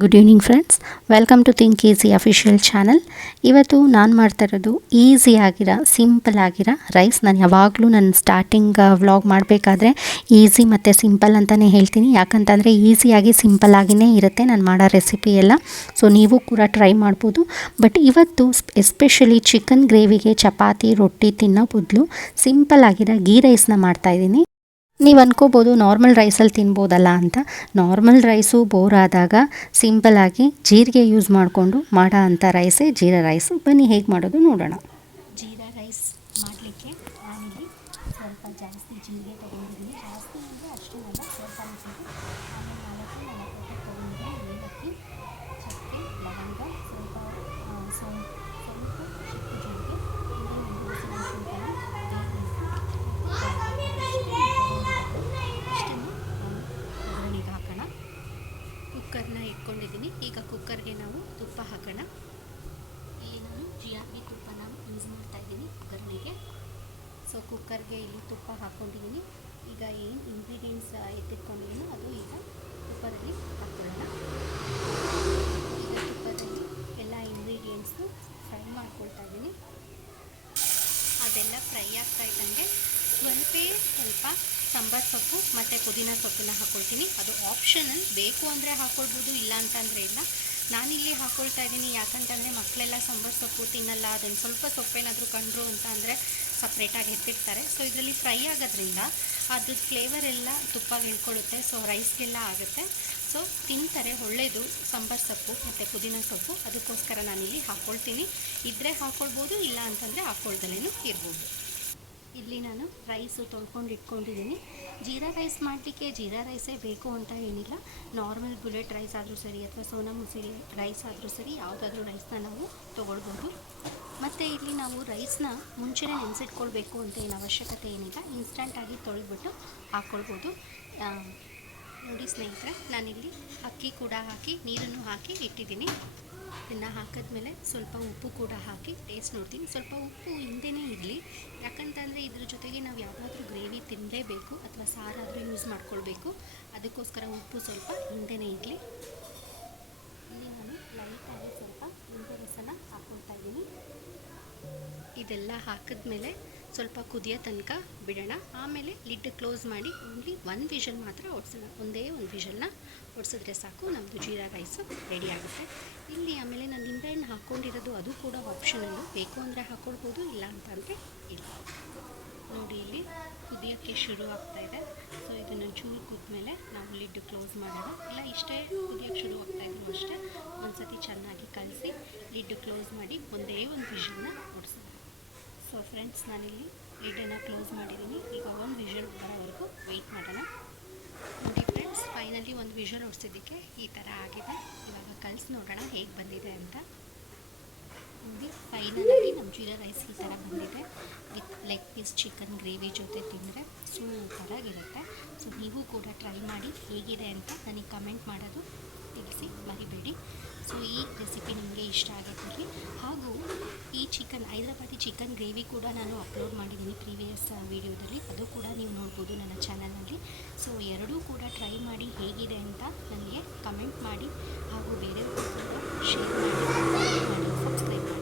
Good evening friends, welcome to think easy official channel. ಇವತ್ತು ನಾನು ಮಾಡ್ತಾ ಇರೋದು ಈಸಿ ಆಗಿರೋ ಸಿಂಪಲ್ ಆಗಿರೋ ರೈಸ್. ನಾನು ಯಾವಾಗಲೂ ನನ್ನ ಸ್ಟಾರ್ಟಿಂಗ್ ವ್ಲಾಗ್ ಮಾಡಬೇಕಾದ್ರೆ ಈಸಿ ಮತ್ತು ಸಿಂಪಲ್ ಅಂತಲೇ ಹೇಳ್ತೀನಿ. ಯಾಕಂತಂದರೆ ಈಸಿಯಾಗಿ ಸಿಂಪಲ್ಲಾಗಿಯೇ ಇರುತ್ತೆ ನಾನು ಮಾಡೋ ರೆಸಿಪಿ ಎಲ್ಲ. ಸೊ ನೀವು ಕೂಡ ಟ್ರೈ ಮಾಡ್ಬೋದು. ಬಟ್ ಇವತ್ತು ಎಸ್ಪೆಷಲಿ ಚಿಕನ್ ಗ್ರೇವಿಗೆ ಚಪಾತಿ ರೊಟ್ಟಿ ತಿನ್ನೋ ಬದಲು ಸಿಂಪಲ್ ಆಗಿರೋ ಗೀ ರೈಸ್ನ ಮಾಡ್ತಾಯಿದ್ದೀನಿ. ನೀವು ಅಂದ್ಕೋಬೋದು ನಾರ್ಮಲ್ ರೈಸಲ್ಲಿ ತಿನ್ಬೋದಲ್ಲ ಅಂತ. ನಾರ್ಮಲ್ ರೈಸು ಬೋರ್ ಆದಾಗ ಸಿಂಪಲ್ಲಾಗಿ ಜೀರಿಗೆ ಯೂಸ್ ಮಾಡಿಕೊಂಡು ಮಾಡೋ ಅಂಥ ರೈಸೇ ಜೀರಾ ರೈಸು. ಬನ್ನಿ ಹೇಗೆ ಮಾಡೋದು ನೋಡೋಣ. ಜೀರಾ ರೈಸ್ ಮಾಡಲಿಕ್ಕೆ ನಾನಿಲ್ಲಿ ಸ್ವಲ್ಪ ಜಾಸ್ತಿ ಜೀರಿಗೆ ತೊಗೊಂಡಿದ್ದೀನಿ. ಜಾಸ್ತಿ ಅಂದರೆ ಅಷ್ಟು ಅಲ್ಲ, ಸ್ವಲ್ಪ ಜೀರಿಗೆ, ಆಮೇಲೆ 4 ತೊಗೊಂಡಿದ್ದೀನಿ. ಏಲಕ್ಕಿ, ಚಕ್ಕೆ, ಲವಂಗ, ಸ್ವಲ್ಪ ಸ್ವಲ್ಪ ಚಿಕ್ಕ ಜೀರಿಗೆ, ಕುಕ್ಕರ್ನ ಇಟ್ಕೊಂಡಿದ್ದೀನಿ. ಈಗ ಕುಕ್ಕರ್ಗೆ ನಾವು ತುಪ್ಪ ಹಾಕೋಣ. ಇಲ್ಲಿ ನಾನು GRB ತುಪ್ಪನ ಯೂಸ್ ಮಾಡ್ತಾ ಇದ್ದೀನಿ ಒಗ್ಗರಣೆಗೆ. ಸೊ ಕುಕ್ಕರ್ಗೆ ಇಲ್ಲಿ ತುಪ್ಪ ಹಾಕ್ಕೊಂಡಿದ್ದೀನಿ. ಈಗ ಏನು ಇಂಗ್ರೀಡಿಯೆಂಟ್ಸ್ ಎತ್ತಿಟ್ಕೊಂಡಿದ್ದೀನೋ ಅದು ಈಗ ಕುಕ್ಕರಲ್ಲಿ ಹಾಕ್ಕೊಳ್ಳೋಣ. ಈಗ ತುಪ್ಪದಲ್ಲಿ ಎಲ್ಲ ಇಂಗ್ರೀಡಿಯೆಂಟ್ಸು ಫ್ರೈ ಮಾಡ್ಕೊಳ್ತಾ ಇದ್ದೀನಿ. ಅದೆಲ್ಲ ಫ್ರೈ ಆಗ್ತಾ ಇದ್ದಂಗೆ ಸ್ವಲ್ಪ ಸಾಂಬಾರು ಸೊಪ್ಪು ಮತ್ತು ಪುದೀನ ಸೊಪ್ಪನ್ನ ಹಾಕ್ಕೊಳ್ತೀನಿ. ಅದು ಆಪ್ಷನಲ್, ಬೇಕು ಅಂದರೆ ಹಾಕ್ಕೊಳ್ಬೋದು, ಇಲ್ಲ ಅಂತಂದರೆ ಇಲ್ಲ. ನಾನಿಲ್ಲಿ ಹಾಕ್ಕೊಳ್ತಾ ಇದ್ದೀನಿ. ಯಾಕಂತಂದರೆ ಮಕ್ಕಳೆಲ್ಲ ಸಾಂಬಾರು ಸೊಪ್ಪು ತಿನ್ನಲ್ಲ, ಅದನ್ನು ಸ್ವಲ್ಪ ಸೊಪ್ಪೇನಾದರೂ ಕಂಡ್ರು ಅಂತ ಅಂದರೆ ಸಪ್ರೇಟಾಗಿ ಎತ್ತಿಡ್ತಾರೆ. ಸೊ ಇದರಲ್ಲಿ ಫ್ರೈ ಆಗೋದ್ರಿಂದ ಅದ್ರ ಫ್ಲೇವರ್ ಎಲ್ಲ ತುಪ್ಪಾಗಿ ಇಳ್ಕೊಳ್ಳುತ್ತೆ. ಸೊ ರೈಸ್ಗೆಲ್ಲ ಆಗುತ್ತೆ. ಸೊ ತಿಂತಾರೆ, ಒಳ್ಳೆಯದು ಸಾಂಬಾರು ಸೊಪ್ಪು ಮತ್ತು ಪುದೀನ ಸೊಪ್ಪು. ಅದಕ್ಕೋಸ್ಕರ ನಾನಿಲ್ಲಿ ಹಾಕ್ಕೊಳ್ತೀನಿ. ಇದ್ದರೆ ಹಾಕ್ಕೊಳ್ಬೋದು, ಇಲ್ಲ ಅಂತಂದರೆ ಹಾಕ್ಕೊಳ್ದಲೇನೂ ಇರ್ಬೋದು. ಇಲ್ಲಿ ನಾನು ರೈಸು ತೊಳ್ಕೊಂಡು ಇಟ್ಕೊಂಡಿದ್ದೀನಿ. ಜೀರಾ ರೈಸ್ ಮಾಡಲಿಕ್ಕೆ ಜೀರಾ ರೈಸೇ ಬೇಕು ಅಂತ ಏನಿಲ್ಲ. ನಾರ್ಮಲ್ ಬುಲೆಟ್ ರೈಸ್ ಆದರೂ ಸರಿ ಅಥವಾ ಸೋನಾ ಮಸೂರಿ ರೈಸ್ ಆದರೂ ಸರಿ, ಯಾವುದಾದ್ರೂ ರೈಸ್ನ ನಾವು ತೊಗೊಳ್ಬೋದು. ಮತ್ತು ಇಲ್ಲಿ ನಾವು ರೈಸ್ನ ಮುಂಚೆನೇ ನೆನೆಸಿಟ್ಕೊಳ್ಬೇಕು ಅಂತ ಏನು ಅವಶ್ಯಕತೆ ಏನಿಲ್ಲ. ಇನ್ಸ್ಟಂಟಾಗಿ ತೊಳೆದ್ಬಿಟ್ಟು ಹಾಕ್ಕೊಳ್ಬೋದು. ನೋಡಿ ಸ್ನೇಹಿತರೆ, ನಾನಿಲ್ಲಿ ಅಕ್ಕಿ ಕೂಡ ಹಾಕಿ ನೀರನ್ನು ಹಾಕಿ ಇಟ್ಟಿದ್ದೀನಿ. ಇದನ್ನು ಹಾಕಿದ್ಮೇಲೆ ಸ್ವಲ್ಪ ಉಪ್ಪು ಕೂಡ ಹಾಕಿ ಟೇಸ್ಟ್ ನೋಡ್ತೀನಿ. ಸ್ವಲ್ಪ ಉಪ್ಪು ಹಿಂದೆಯೇ ಇರಲಿ, ಯಾಕಂತಂದರೆ ಇದ್ರ ಜೊತೆಗೆ ನಾವು ಯಾವುದಾದ್ರೂ ಗ್ರೇವಿ ತಿನ್ನಲೇಬೇಕು ಅಥವಾ ಸಾರಾದರೂ ಯೂಸ್ ಮಾಡ್ಕೊಳ್ಬೇಕು. ಅದಕ್ಕೋಸ್ಕರ ಉಪ್ಪು ಸ್ವಲ್ಪ ಹಿಂದೆಯೇ ಇರಲಿ. ಇಲ್ಲಿ ನಾನು ಲೈಟಾಗಿ ಸ್ವಲ್ಪ ನಿಂಬೆ ರಸನ ಹಾಕ್ಕೊಳ್ತಾ ಇದ್ದೀನಿ. ಇದೆಲ್ಲ ಹಾಕಿದ್ಮೇಲೆ ಸ್ವಲ್ಪ ಕುದಿಯೋ ತನಕ ಬಿಡೋಣ. ಆಮೇಲೆ ಲಿಡ್ ಕ್ಲೋಸ್ ಮಾಡಿ ಓನ್ಲಿ 1 ವಿಷಲ್ ಮಾತ್ರ ಹೊಡ್ಸೋಣ. ಒಂದೇ 1 ವಿಷಲ್ನ ಹೊಡ್ಸಿದ್ರೆ ಸಾಕು, ನಮ್ಮದು ಜೀರಾ ರೈಸು ರೆಡಿ ಆಗುತ್ತೆ. ಇಲ್ಲಿ ಆಮೇಲೆ ನಾನು ನಿಂಬೆಹಣ್ಣು ಹಾಕ್ಕೊಂಡಿರೋದು ಅದು ಕೂಡ ಆಪ್ಷನಲ್ಲು, ಬೇಕು ಅಂದರೆ ಹಾಕ್ಕೊಳ್ಬೋದು, ಇಲ್ಲ ಅಂತಂದರೆ ಇಲ್ಲ. ನೋಡಿ ಇಲ್ಲಿ ಕುದಿಯೋಕ್ಕೆ ಶುರು ಆಗ್ತಾಯಿದೆ. ಸೊ ಇದನ್ನು ಚೂರು ಕುದ್ಮೇಲೆ ನಾವು ಲಿಡ್ ಕ್ಲೋಸ್ ಮಾಡೋಣ. ಇಲ್ಲ ಇಷ್ಟೇ ಕುದಿಯೋಕ್ಕೆ ಶುರು ಆಗ್ತಾಯಿದ್ರು ಅಷ್ಟೇ. ಒಂದು ಸತಿ ಚೆನ್ನಾಗಿ ಕಲಸಿ ಲಿಡ್ ಕ್ಲೋಸ್ ಮಾಡಿ ಒಂದೇ 1 ವಿಷಲ್ನ ಹೊಡ್ಸೋಣ. ಸೊ ಫ್ರೆಂಡ್ಸ್, ನಾನಿಲ್ಲಿ ಲಿಡ್ಡನ್ನು ಕ್ಲೋಸ್ ಮಾಡಿದ್ದೀನಿ. ಈಗ 1 ವಿಷಲ್ ಬರೋವರೆಗೂ ವೆಯ್ಟ್ ಮಾಡೋಣ. ನೋಡಿ ಫ್ರೆಂಡ್ಸ್, ಫೈನಲಿ 1 ವಿಷಲ್ ಹೊಡ್ಸಿದ್ದಕ್ಕೆ ಈ ಥರ ಆಗಿದೆ. ಇವಾಗ ಕಲಸಿ ನೋಡೋಣ ಹೇಗೆ ಬಂದಿದೆ ಅಂತ. ನೋಡಿ ಫೈನಲಾಗಿ ನಮ್ಮ ಜೀರಾ ರೈಸ್ ಈ ಥರ ಬಂದಿದೆ. With leg piece chicken gravy ಜೊತೆ ತಿಂದರೆ ಸೂಪರಾಗಿರುತ್ತೆ. ಸೊ ನೀವು ಕೂಡ ಟ್ರೈ ಮಾಡಿ ಹೇಗಿದೆ ಅಂತ ನನಗೆ ಕಮೆಂಟ್ ಮಾಡೋದು ತಿಳಿಸಿ ಮರಿಬೇಡಿ. ಸೊ ಈ ರೆಸಿಪಿ ನಿಮಗೆ ಇಷ್ಟ ಆಗಿದ್ದಲ್ಲಿ, ಹಾಗೂ ಈ ಹೈದರಾಬಾದಿ ಚಿಕನ್ ಗ್ರೇವಿ ಕೂಡ ನಾನು ಅಪ್ಲೋಡ್ ಮಾಡಿದ್ದೀನಿ ಪ್ರೀವಿಯಸ್ ವೀಡಿಯೋದಲ್ಲಿ, ಅದು ಕೂಡ ನೀವು ನೋಡ್ಬೋದು ನನ್ನ ಚಾನಲ್ನಲ್ಲಿ. ಸೊ ಎರಡೂ ಕೂಡ ಟ್ರೈ ಮಾಡಿ ಹೇಗಿದೆ ಅಂತ ನನಗೆ ಕಮೆಂಟ್ ಮಾಡಿ, ಹಾಗೂ ಬೇರೆಯವ್ರಿಗೂ ಕೂಡ ಶೇರ್ ಮಾಡಿ, ಸಬ್ಸ್ಕ್ರೈಬ್ ಮಾಡಿ.